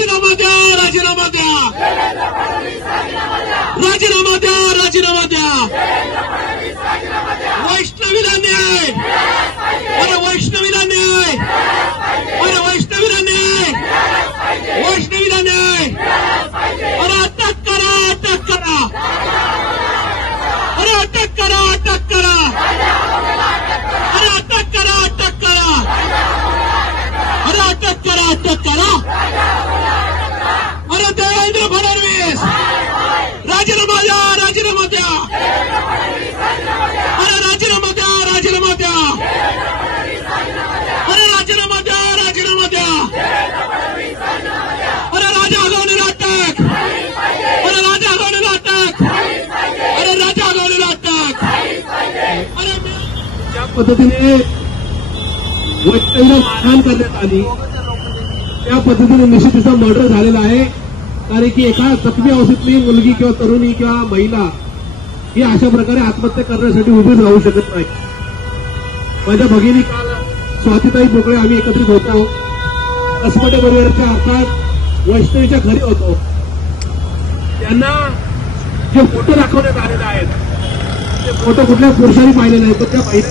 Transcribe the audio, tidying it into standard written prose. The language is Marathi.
राजीनामा द्या, राजीनामा द्या, राजीनामा द्या, राजीनामा द्या. वैष्णवीला न्याय, अरे वैष्णवीला न्याय, अरे वैष्णवीला न्याय, वैष्णवीला न्याय. अरे अटक करा, अटक करा, अरे अटक करा, अटक करा, अरे अटक करा, अटक करा, अरे अटक करा, अटक करा. अरे देवेंद्र फडणवीस राजीनामा द्या, राजीनामा द्या, अरे राजीनामा द्या, राजीनामा द्या, अरे राजीनामा द्या, राजीनामा द्या. अरे राजा आगवणीला अटक, अरे राजा आगवणीला अटक, अरे राजा आगवणीला अटक. अरे ज्या पद्धतीने वैष्णवीला मारहाण करण्यात आली त्या पद्धतीने निश्चित तिचा मर्डर झालेला आहे. कारण की एका जखमी अवस्थेतली मुलगी किंवा तरुणी किंवा महिला ही अशा प्रकारे आत्महत्या करण्यासाठी उभीच राहू शकत नाही. माझ्या भगिनी काल स्वातीताई पोकळे आम्ही एकत्रित होतो. कसपटे परिवाराच्या अर्थात वैष्णवीच्या घरी होतो. त्यांना जे फोटो दाखवण्यात आलेले आहेत ते फोटो कुठल्या पुरुषांनी पाहिले नाही, तर त्या